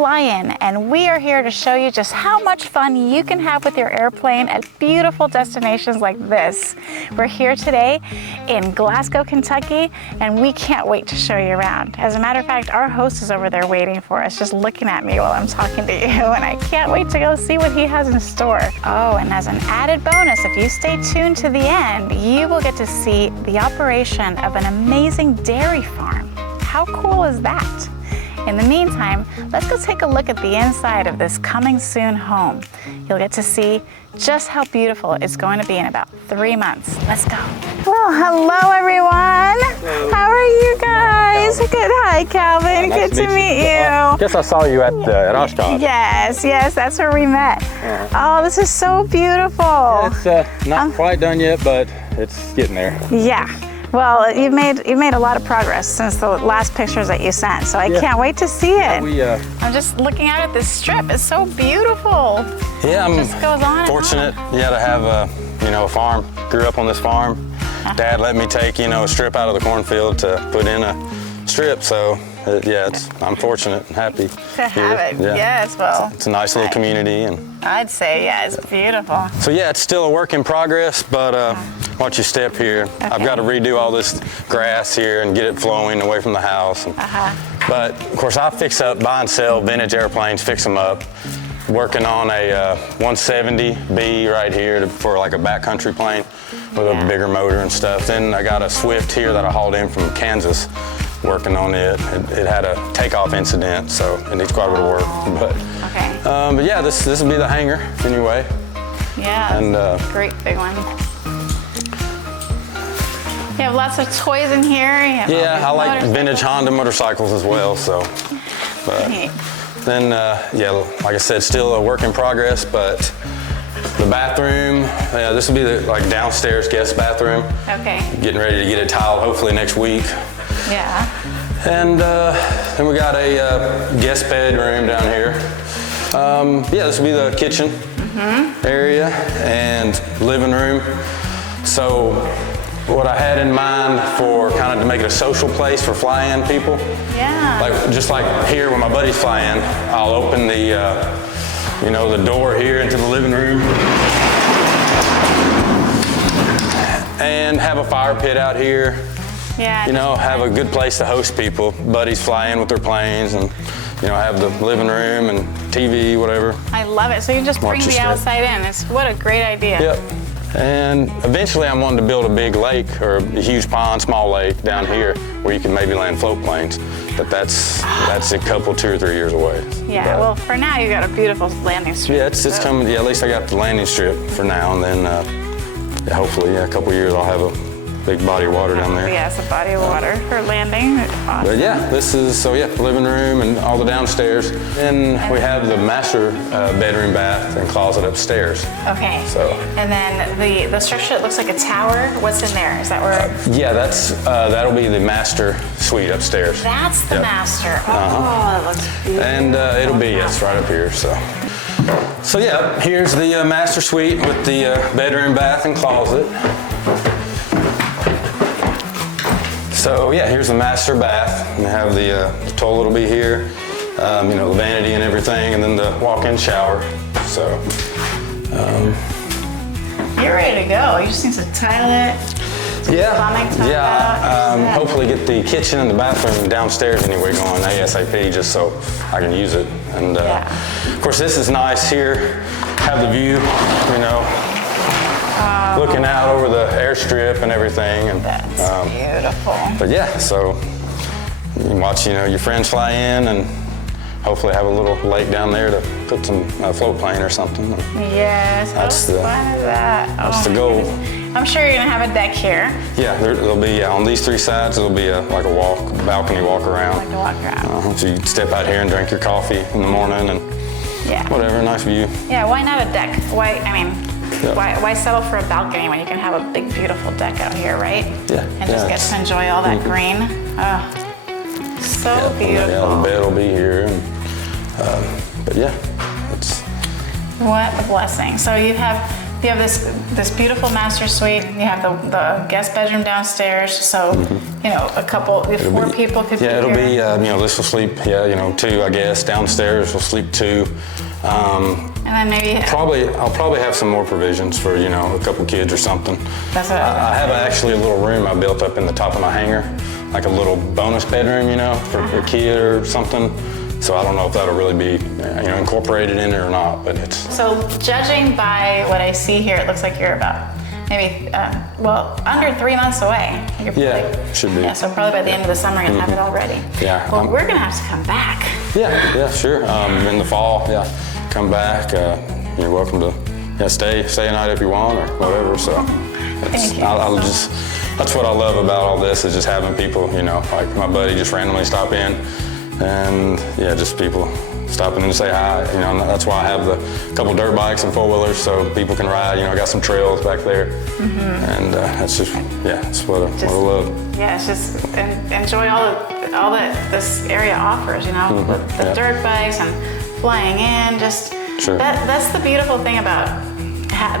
fly-in, and we are here to show you just how much fun you can have with your airplane at beautiful destinations like this. We're here today in Glasgow, Kentucky, and we can't wait to show you around. As a matter of fact, our host is over there waiting for us, just looking at me while I'm talking to you, and I can't wait to go see what he has in store. Oh, and as an added bonus, if you stay tuned to the end, you will get to see the operation of an amazing dairy farm. How cool is that? In the meantime, let's go take a look at the inside of this coming soon home. You'll get to see just how beautiful it's going to be in about 3 months. Let's go. Well, hello everyone. Hello. How are you guys? Calvin. Good. Hi, Calvin. Nice Good to meet you. Guess I saw you at Airstrip. Yes, that's where we met. Oh, this is so beautiful. It's not quite done yet, but it's getting there. Yeah. Well, you've made a lot of progress since the last pictures that you sent, so I can't wait to see it. I'm just looking out at this strip. It's so beautiful. Yeah, I'm just goes on fortunate. Yeah, to have a farm. Grew up on this farm. Dad let me take a strip out of the cornfield to put in a strip. So I'm fortunate and happy to have it. Yeah. Yes, well, it's a nice little community, and I'd say it's beautiful. So yeah, it's still a work in progress, but once you step here, I've got to redo all this grass here and get it flowing away from the house. But of course, I fix up, buy and sell vintage airplanes, fix them up. Working on a 170B right here for like a backcountry plane with a bigger motor and stuff. Then I got a Swift here that I hauled in from Kansas. Working on it. It had a takeoff incident, so it needs quite a bit of work. But yeah, this will be the hangar anyway. Yeah, and great big one. You have lots of toys in here. Yeah, I like vintage Honda motorcycles as well. So, but then like I said, still a work in progress. But the bathroom, this will be the downstairs guest bathroom. Okay. Getting ready to get it tiled hopefully next week. Yeah. And then we got a guest bedroom down here. This will be the kitchen area and living room. So what I had in mind for kind of to make it a social place for fly-in people. Yeah. Just like here when my buddies fly in, I'll open the the door here into the living room and have a fire pit out here. Yeah. Have a good place to host people. Buddies fly in with their planes and, have the living room and TV, whatever. I love it. So you just bring the outside in. What a great idea. Yep. And eventually I'm wanting to build a big lake or a huge pond, small lake down here where you can maybe land float planes. But that's a couple, 2 or 3 years away. Yeah, well, for now you got a beautiful landing strip. Yeah, it's coming. Yeah, at least I got the landing strip for now, and then hopefully a couple years I'll have a big body of water down there. Yes, a body of water for landing. Awesome. But yeah, this is, living room and all the downstairs. Then we have the master bedroom, bath, and closet upstairs. Okay. So. And then the structure that looks like a tower, what's in there? Is that where? That'll be the master suite upstairs. That's the master. Oh, that looks beautiful. And it'll be, right up here, so. So yeah, here's the master suite with the bedroom, bath, and closet. So yeah, here's the master bath. We have the toilet will be here, the vanity and everything, and then the walk-in shower. So. You're ready to go. You just need to tile it. Hopefully get the kitchen and the bathroom downstairs anyway going ASAP, just so I can use it. And of course, this is nice here. Have the view, looking out over the airstrip and everything. And that's beautiful. But yeah, so you can watch, your friends fly in and hopefully have a little lake down there to put some float plane or something. Yes, how fun is that? That's the goal. I'm sure you're gonna have a deck here. Yeah, there'll be on these 3 sides. There'll be a balcony walk around. Like a walk around. So you can step out here and drink your coffee in the morning and whatever, nice view. Yeah, why not a deck? Why settle for a balcony when you can have a big, beautiful deck out here, right? Yeah. And just get to enjoy all that green. Oh, so beautiful. Yeah, the bed will be here. And, but yeah, it's. What a blessing. So you have you have this beautiful master suite. You have the guest bedroom downstairs. So, you know, four people could be here. Yeah, it'll be, you know, this will sleep, you know, 2, I guess. Downstairs will sleep 2. And then maybe I'll probably have some more provisions for, you know, a couple kids or something. That's what I have actually a little room I built up in the top of my hangar, like a little bonus bedroom, you know, for a kid or something. So I don't know if that'll really be, you know, incorporated in it or not, but it's. So judging by what I see here, it looks like you're about maybe, under 3 months away. Yeah, should be. Yeah, so probably by the end of the summer you'll have it already. Yeah. Well, we're gonna have to come back. Yeah, sure. In the fall, come back. You're welcome to stay a night if you want or whatever. So that's what I love about all this is just having people, you know, like my buddy just randomly stop in, and just people stopping in to say hi. You know, and that's why I have the couple dirt bikes and 4-wheelers so people can ride. You know, I got some trails back there, and that's just that's what I love. Yeah, it's just enjoy all that this area offers. You know, with the dirt bikes and flying in. Just that's the beautiful thing about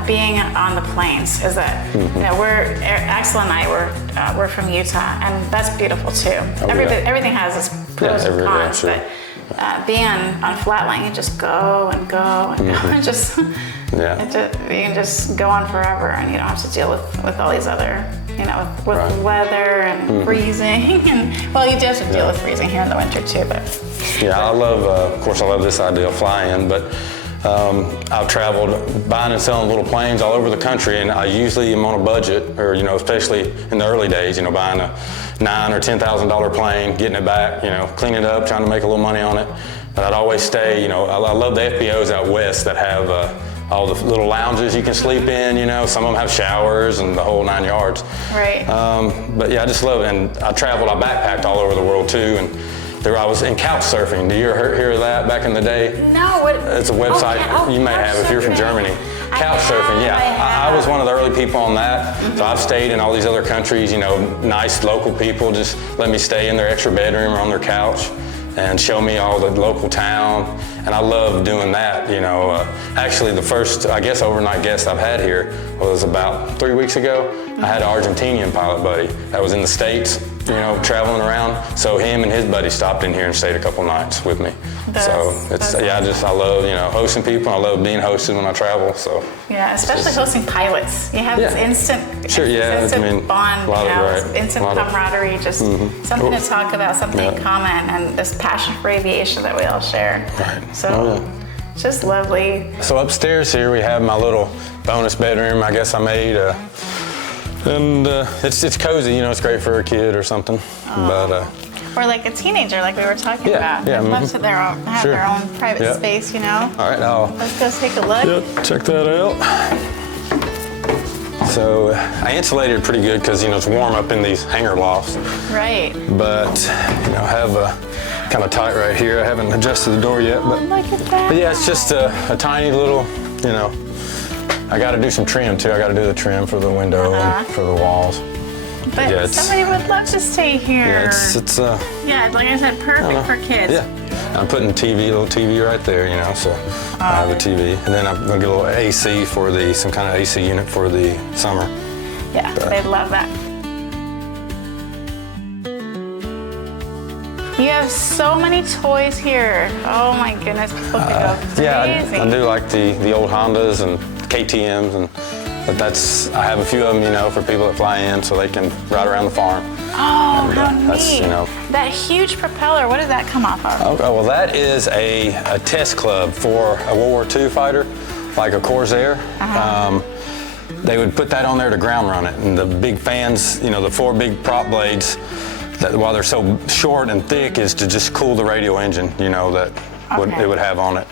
being on the plains is that you know Axel and I we're from Utah, and that's beautiful too. Everything has its pros and cons, but being on flatland, you just go and go and go and just you can just go on forever, and you don't have to deal with all these other, you know, with weather and freezing, and well, you do have to deal with freezing here in the winter too, but I love of course I love this idea of flying, but I've traveled buying and selling little planes all over the country, and I usually am on a budget, or you know, especially in the early days, you know, buying a $9,000 or $10,000 plane, getting it back, you know, cleaning it up, trying to make a little money on it. But I'd always stay, you know, I love the FBOs out west that have all the little lounges you can sleep in, you know, some of them have showers and the whole 9 yards. Right. But I just love it, and I backpacked all over the world too, and I was in couch surfing. Do you hear of that back in the day? No. It's a website you may have if you're from Germany. Couch surfing, I was one of the early people on that. So I've stayed in all these other countries, you know, nice local people just let me stay in their extra bedroom or on their couch and show me all the local town. And I love doing that, you know. Actually, the first, I guess, overnight guest I've had here was about 3 weeks ago. I had an Argentinian pilot buddy that was in the States, you know, traveling around. So him and his buddy stopped in here and stayed a couple nights with me. I love, you know, hosting people. I love being hosted when I travel. So especially hosting pilots. You have this instant bond, you know, instant camaraderie, just something to talk about, something in common, and this passion for aviation that we all share. Right. So it's just lovely. So upstairs here we have my little bonus bedroom. I guess I made. And it's cozy, you know, it's great for a kid or something. But or like a teenager, like we were talking about. They'd love to have their own private space, you know. All right, let's go take a look. Yeah, check that out. So I insulated it pretty good because, you know, it's warm up in these hangar lofts. Right. But, you know, I have kind of tight right here. I haven't adjusted the door yet. But, look at that. But yeah, it's just a tiny little, you know, I got to do some trim too. I got to do the trim for the window and for the walls. But somebody would love to stay here. Yeah, it's like I said, perfect for kids. Yeah, I'm putting a little TV right there, you know, so I have a TV. And then I'm going to get a little AC some kind of AC unit for the summer. Yeah, they'd love that. You have so many toys here. Oh my goodness, people could go crazy. Yeah, I do like the old Hondas and KTMs, but I have a few of them, you know, for people that fly in so they can ride around the farm. Oh, how neat. You know, that huge propeller, what does that come off of? Oh, well, that is a test club for a World War II fighter, like a Corsair. They would put that on there to ground run it, and the big fans, you know, the 4 big prop blades, that while they're so short and thick, is to just cool the radio engine, you know, that it would have on it.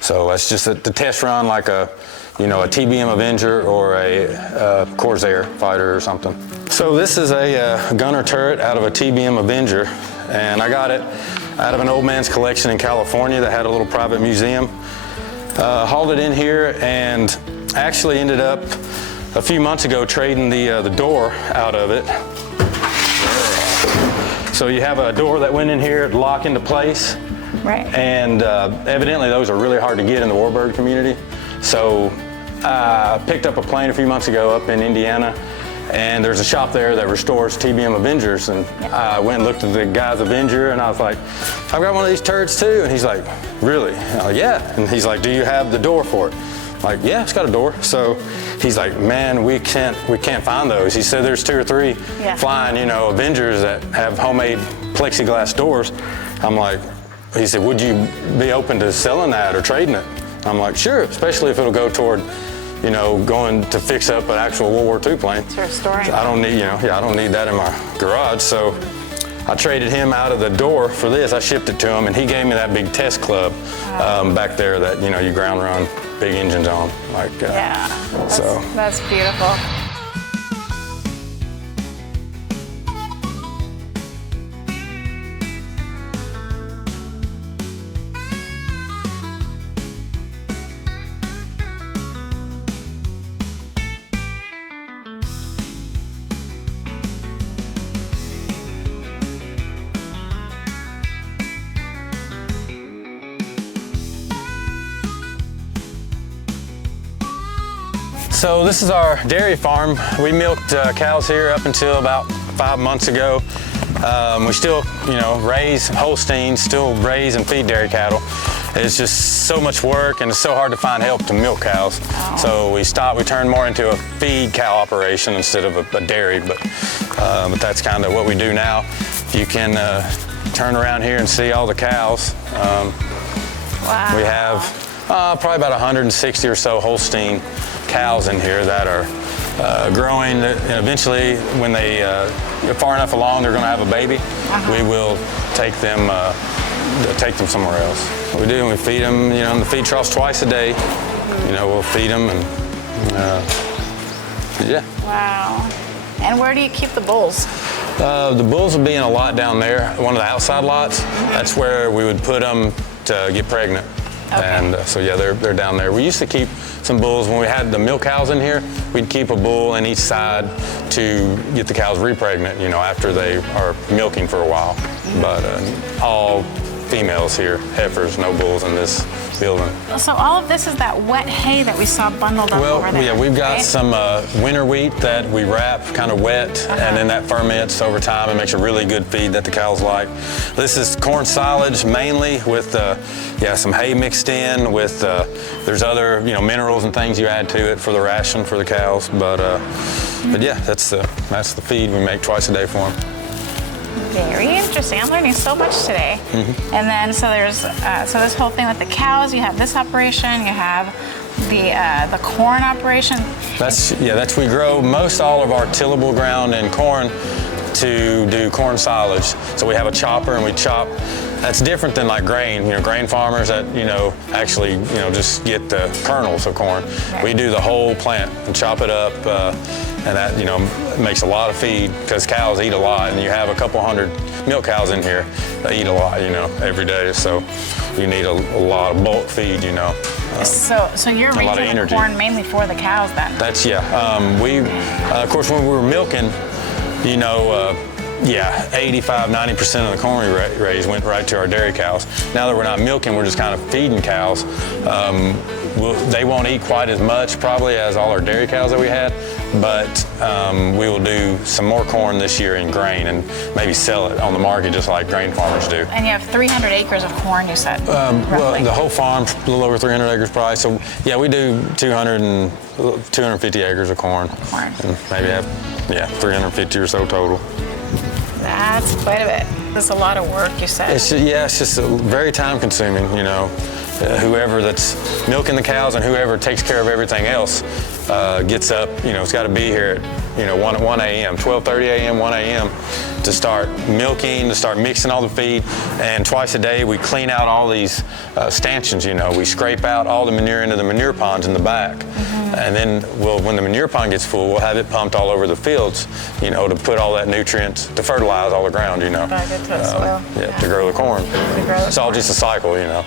So that's just the test run like a TBM Avenger or a Corsair fighter or something. So this is a gunner turret out of a TBM Avenger, and I got it out of an old man's collection in California that had a little private museum. Hauled it in here and actually ended up a few months ago trading the door out of it. So you have a door that went in here to lock into place. Right. And evidently those are really hard to get in the warbird community. So I picked up a plane a few months ago up in Indiana, and there's a shop there that restores TBM Avengers, and I went and looked at the guy's Avenger, and I was like, I've got one of these turds too, and he's like, really? And I'm like, yeah, and he's like, do you have the door for it? I'm like, yeah, it's got a door. So he's like, man, we can't find those. He said there's 2 or 3 flying, you know, Avengers that have homemade plexiglass doors. I'm like, he said, would you be open to selling that or trading it? I'm like, sure, especially if it'll go toward, you know, going to fix up an actual World War II plane. To restoring. I don't need, I don't need that in my garage. So I traded him out of the door for this. I shipped it to him, and he gave me that big test club back there that, you know, you ground run big engines on. Like, that's beautiful. So this is our dairy farm. We milked cows here up until about 5 months ago. We still, you know, raise Holsteins, still raise and feed dairy cattle. It's just so much work, and it's so hard to find help to milk cows. So we turned more into a feed cow operation instead of a dairy, but that's kind of what we do now. You can turn around here and see all the cows. Wow. We have probably about 160 or so Holstein cows in here that are growing. And eventually, when they are far enough along, they're going to have a baby. We will take them somewhere else. We do, and we feed them, you know, in the feed troughs twice a day. You know, we'll feed them, and yeah. Wow. And where do you keep the bulls? The bulls will be in a lot down there, one of the outside lots. That's where we would put them to get pregnant. Okay. And so yeah, they're down there. We used to keep some bulls when we had the milk cows in here. We'd keep a bull in each side to get the cows repregnant, you know, after they are milking for a while. But all females here, heifers, no bulls in this building. So all of this is that wet hay that we saw bundled up over there. Well, yeah, we've got some winter wheat that we wrap kind of wet, and then that ferments over time and makes a really good feed that the cows like. This is corn silage mainly with some hay mixed in with there's other, you know, minerals and things you add to it for the ration for the cows. But yeah, that's the feed we make twice a day for them. Very interesting. I'm learning so much today. And then so there's this whole thing with the cows. You have this operation. You have the corn operation. We grow most all of our tillable ground and corn to do corn silage. So we have a chopper and we chop. That's different than like grain. You know, grain farmers that, you know, actually, you know, just get the kernels of corn. Right. We do the whole plant and chop it up, and that, you know, makes a lot of feed because cows eat a lot, and you have a couple hundred milk cows in here that eat a lot, you know, every day. So you need a lot of bulk feed, you know. So you're raising the corn mainly for the cows then? That's, yeah. We, of course, when we were milking, you know, 85, 90% of the corn we raised went right to our dairy cows. Now that we're not milking, we're just kind of feeding cows. They won't eat quite as much probably as all our dairy cows that we had, but we will do some more corn this year in grain and maybe sell it on the market just like grain farmers do. And you have 300 acres of corn, you said? Well, the whole farm, a little over 300 acres probably. So yeah, we do 250 acres of corn. And maybe have, 350 or so total. That's quite a bit. That's a lot of work, you said. It's just very time consuming, you know. Whoever that's milking the cows and whoever takes care of everything else gets up, you know, it's got to be here at, you know, 1 a.m., 12:30 a.m., 1 a.m. to start milking, to start mixing all the feed. And twice a day we clean out all these stanchions, you know. We scrape out all the manure into the manure ponds in the back. And then when the manure pond gets full, we'll have it pumped all over the fields, you know, to put all that nutrients, to fertilize all the ground, you know. Back into the soil. To grow the corn. It's all just a cycle, you know.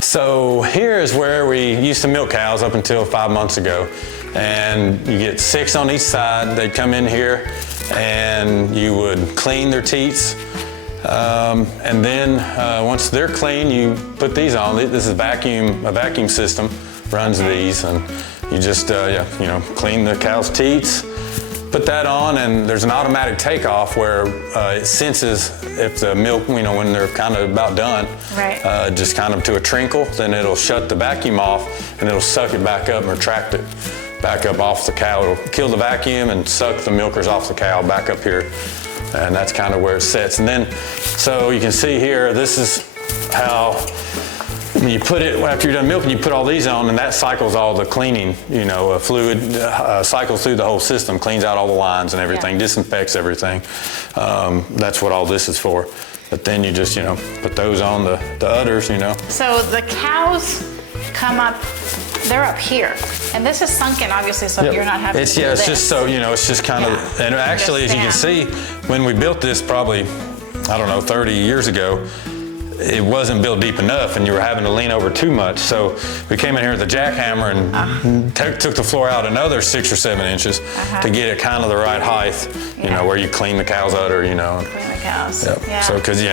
So here is where we used to milk cows up until 5 months ago. And you get 6 on each side. They'd come in here and you would clean their teats. And then once they're clean, you put these on. This is a vacuum system. runs these, and you just clean the cow's teats, put that on, and there's an automatic takeoff where it senses if the milk, when they're kind of about done, right. Just kind of to a trickle, then it'll shut the vacuum off and it'll suck it back up and retract it back up off the cow. It'll kill the vacuum and suck the milkers off the cow back up here. And that's kind of where it sits. And then, so you can see here, this is how you put it, after you're done milking, you put all these on, and that cycles all the cleaning, fluid, cycles through the whole system, cleans out all the lines and everything, disinfects everything. That's what all this is for. But then you just, put those on the udders, So the cows come up, they're up here. And this is sunken, obviously, so you're not having to do it's this. just so, it's just kind of, and actually, as you can see, when we built this probably, 30 years ago, it wasn't built deep enough and you were having to lean over too much. So we came in here with a jackhammer and took the floor out another 6 or 7 inches to get it kind of the right height, where you clean the cow's udder, Clean the cows. Yep. Yeah. So, because, you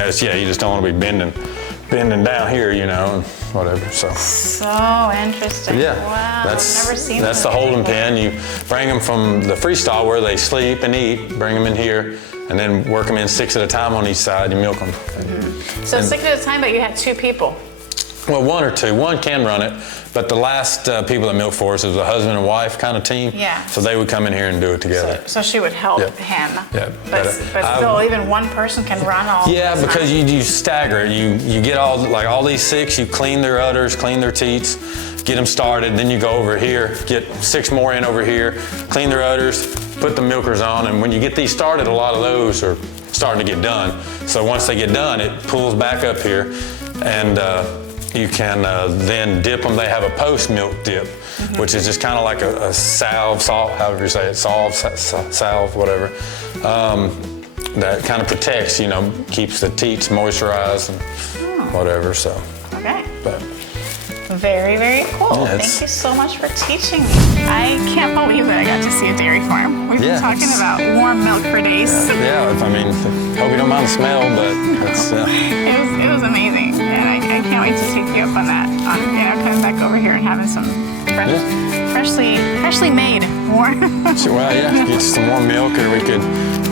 just don't want to be bending down here, and whatever, so. So interesting. Yeah. Wow. That's, I've never seen that's the holding pen. You bring them from the freestall where they sleep and eat, bring them in here, and then work them in 6 at a time on each side. You milk them. So 6 at a time, but you had 2 people. Well, 1 or 2. 1 can run it, but the last people that milk for us is a husband and wife kind of team. Yeah. So they would come in here and do it together. So she would help him. Yeah. But still, even one person can run all. Yeah, because you stagger it. You get all these 6. You clean their udders, clean their teats, get them started. Then you go over here, get 6 more in over here, clean their udders, put the milkers on, and when you get these started, a lot of those are starting to get done. So once they get done, it pulls back up here, and you can then dip them. They have a post-milk dip, which is just kind of like a salve, however you say it, salve, whatever. That kind of protects, keeps the teats moisturized and whatever, so. Okay. But, very, very cool. Yeah, Thank you so much for teaching me. I can't believe that I got to see a dairy farm. We've been talking about warm milk for days. Yeah, hope you don't mind the smell, but it's... It was amazing, and I can't wait to take you up on that, coming back over here and having some freshly made warm. Well, yeah, get some warm milk, or we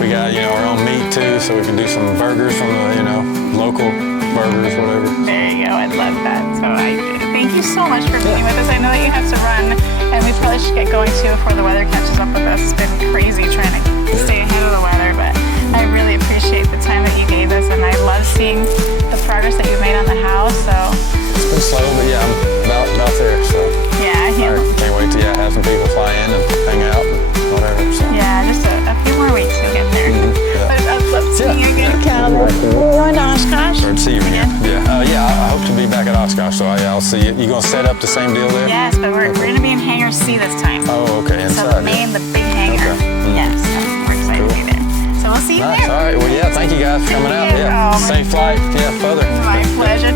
got, our own meat too, so we can do some burgers from the, local burgers, whatever. There you go, I'd love that. So thank you so much for being with us. I know that you have to run, and we probably should get going too before the weather catches up with us. It's been crazy trying to stay ahead of the weather, but I really appreciate the time that you gave us, and I love seeing the progress that you've made on the house. So it's been slow, but yeah, I'm about there. So yeah, I can't wait to have some people fly in and hang out and whatever. So. Yeah, just a few more weeks to get there. But I'd love to see you again, Cal. We're going to Oshkosh. Or to see you again. Yeah, I hope to be back at Oshkosh, so I'll see you. You gonna set up the same deal there? Yes, but we're going to be in Hangar C this time. Oh, okay, inside. So the big hangar. Okay. Yes, so we're excited to be there. So we'll see you there. All right, well, thank you guys for coming out. Yeah, safe flight. Yeah, further. My pleasure.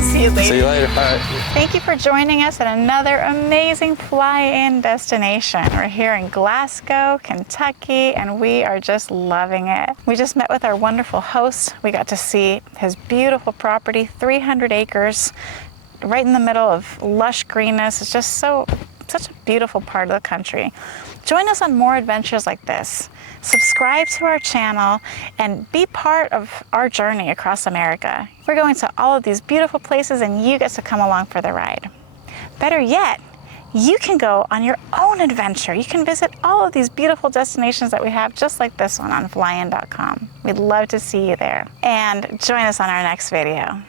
See you later. See you later. All right. Thank you for joining us at another amazing fly-in destination. We're here in Glasgow, Kentucky, and we are just loving it. We just met with our wonderful host. We got to see his beautiful property, 300 acres, right in the middle of lush greenness. It's just such a beautiful part of the country. Join us on more adventures like this. Subscribe to our channel and be part of our journey across America. We're going to all of these beautiful places, and you get to come along for the ride. Better yet, you can go on your own adventure. You can visit all of these beautiful destinations that we have, just like this one on flyin.com. We'd love to see you there. And join us on our next video.